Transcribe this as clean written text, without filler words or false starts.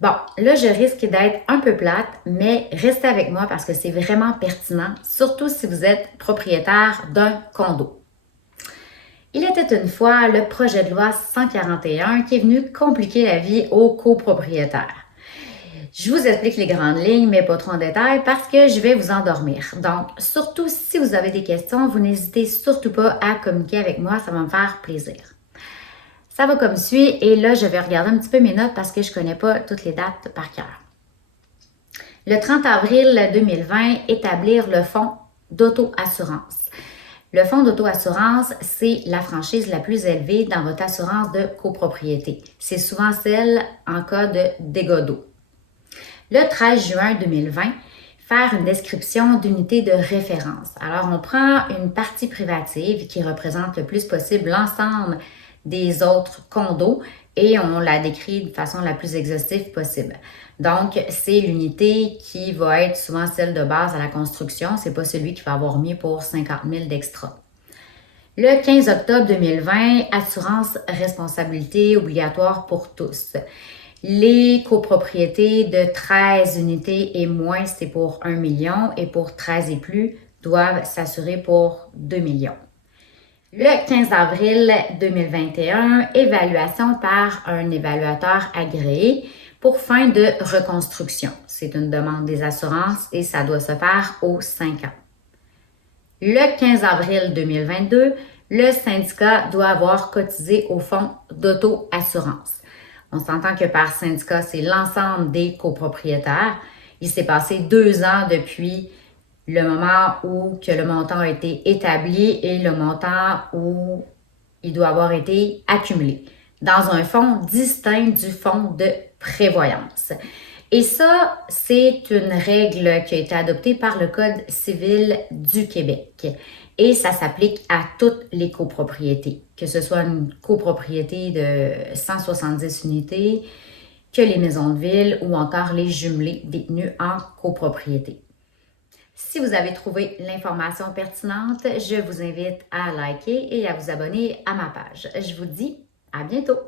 Bon, là, je risque d'être un peu plate, mais restez avec moi parce que c'est vraiment pertinent, surtout si vous êtes propriétaire d'un condo. Il était une fois le projet de loi 141 qui est venu compliquer la vie aux copropriétaires. Je vous explique les grandes lignes, mais pas trop en détail parce que je vais vous endormir. Donc, surtout si vous avez des questions, vous n'hésitez surtout pas à communiquer avec moi, ça va me faire plaisir. Ça va comme suit, et là, je vais regarder un petit peu mes notes parce que je ne connais pas toutes les dates par cœur. Le 30 avril 2020, établir le fonds d'auto-assurance. Le fonds d'auto-assurance, c'est la franchise la plus élevée dans votre assurance de copropriété. C'est souvent celle en cas de dégâts d'eau. Le 13 juin 2020, faire une description d'unité de référence. Alors, on prend une partie privative qui représente le plus possible l'ensemble des autres condos et on la décrit de façon la plus exhaustive possible. Donc, c'est l'unité qui va être souvent celle de base à la construction. C'est pas celui qui va avoir mis pour 50 000 d'extra. Le 15 octobre 2020, assurance responsabilité obligatoire pour tous. Les copropriétés de 13 unités et moins, c'est pour 1 million et pour 13 et plus, doivent s'assurer pour 2 millions. Le 15 avril 2021, évaluation par un évaluateur agréé pour fin de reconstruction. C'est une demande des assurances et ça doit se faire aux 5 ans. Le 15 avril 2022, le syndicat doit avoir cotisé au fonds d'auto-assurance. On s'entend que par syndicat, c'est l'ensemble des copropriétaires. Il s'est passé 2 ans depuis le moment où que le montant a été établi et le montant où il doit avoir été accumulé dans un fonds distinct du fonds de prévoyance. Et ça, c'est une règle qui a été adoptée par le Code civil du Québec. Et ça s'applique à toutes les copropriétés, que ce soit une copropriété de 170 unités, que les maisons de ville ou encore les jumelés détenus en copropriété. Si vous avez trouvé l'information pertinente, je vous invite à liker et à vous abonner à ma page. Je vous dis à bientôt!